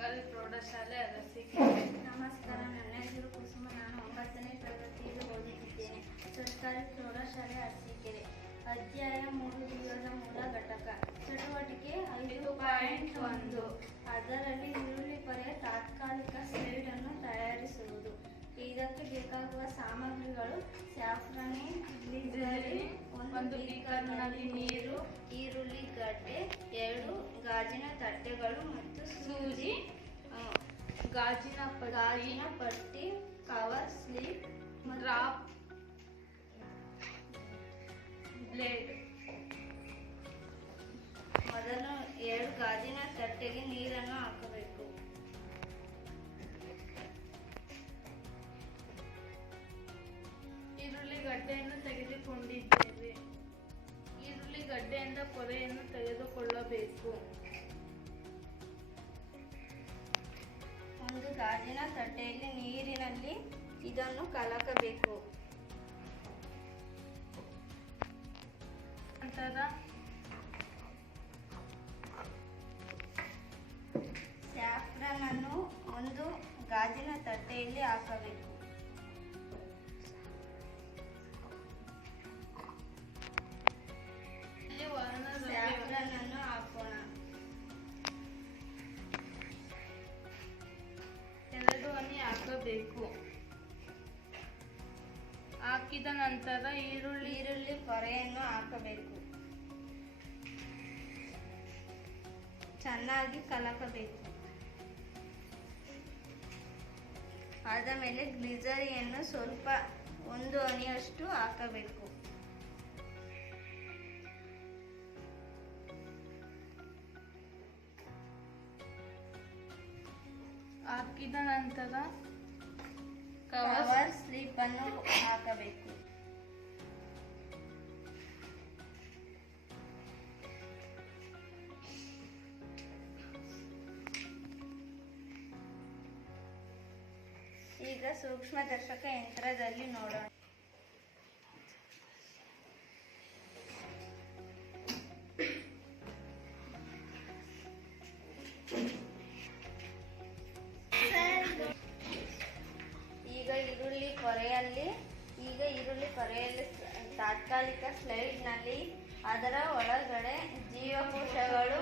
ಸರ್ಕಾರಿ ಪ್ರೌಢಶಾಲೆ ಅರಸೀಕೆರೆ ನಮಸ್ಕಾರ, ನನ್ನ ಹೆಸರು ಕುಸುಮ. ನಾನು ಒಂಬತ್ತನೇ ತರಗತಿಯಲ್ಲಿ ಓದುತ್ತಿದ್ದೇನೆ. ಸರ್ಕಾರಿ ಪ್ರೌಢಶಾಲೆ ಅರಸೀಕೆರೆ. ಅಧ್ಯಾಯ ಮೂರು ದಿನದ ಮೂಲ ಘಟಕ. ಚಟುವಟಿಕೆ ಐದು ಪಾಯಿಂಟ್ ಒಂದು. ಅದರಲ್ಲಿ ಈರುಳ್ಳಿ ಪೊರೆಯ ತಾತ್ಕಾಲಿಕ ಸ್ಲೈಡ್ ಅನ್ನು ತಯಾರಿಸುವುದು. ಇದಕ್ಕೆ ಬೇಕಾಗುವ ಸಾಮಗ್ರಿಗಳು ಸ್ಯಾಫ್ರನಿ ಒಂದು ಬೀಕರ್ನಲ್ಲಿ ನೀರು, ಈರುಳ್ಳಿ ಗಡ್ಡೆ ಗಾಜಿನ ತಟ್ಟೆಗಳು ಮತ್ತು ಸೂಜಿ ಗಾಜಿನ ಗಾಜಿನ ಪಟ್ಟಿ ಕವರ್ ಸ್ಲೀಪ್ ರಾಪ್ ಬ್ಲೇಡ್ ಮೊದಲು ಎರಡು ಗಾಜಿನ ತಟ್ಟೆಗೆ ನೀರನ್ನು ಹಾಕಬೇಕು. ಈರುಳ್ಳಿ ಗಡ್ಡೆಯನ್ನು ತೆಗೆದುಕೊಂಡಿದ್ದೇವೆ. ಈರುಳ್ಳಿ ಗಡ್ಡೆಯಿಂದ ಪೊರೆಯನ್ನು ತೆಗೆದುಕೊಳ್ಳಬೇಕು. ಗಾಜಿನ ತಟ್ಟೆಯಲ್ಲಿ ನೀರಿನಲ್ಲಿ ಇದನ್ನು ಕಲಕಬೇಕು. ನಂತರ ಸ್ಯಾಫ್ರನ್ ಅನ್ನು ಒಂದು ಗಾಜಿನ ತಟ್ಟೆಯಲ್ಲಿ ಹಾಕಬೇಕು. ಹಾಕಿದ ನಂತರ ಈರುಳ್ಳಿ ಈರುಳ್ಳಿ ಪೊರೆಯನ್ನು ಹಾಕಬೇಕು. ಚೆನ್ನಾಗಿ ಕಲಕಬೇಕು. ಆದ ಮೇಲೆ ಗ್ಲಿಸರಿಯನ್ನು ಸ್ವಲ್ಪ ಒಂದು ಹನಿಯಷ್ಟು ಹಾಕಬೇಕು. ಹಾಕಿದ ನಂತರ ಕವರ್ ಕವರ್ ಹಾಕಬೇಕು. ಈಗ ಸೂಕ್ಷ್ಮದರ್ಶಕ ಯಂತ್ರದಲ್ಲಿ ನೋಡೋಣ. ಈಗ ಈರುಳ್ಳಿ ಕೊರೆಯಲ್ಲಿ ಈಗ ಈರುಳ್ಳಿ ಕೊರೆಯಲ್ಲಿ ತಾತ್ಕಾಲಿಕ ಸ್ಲೈಡ್ನಲ್ಲಿ ಅದರ ಒಳಗಡೆ ಜೀವಕೋಶಗಳು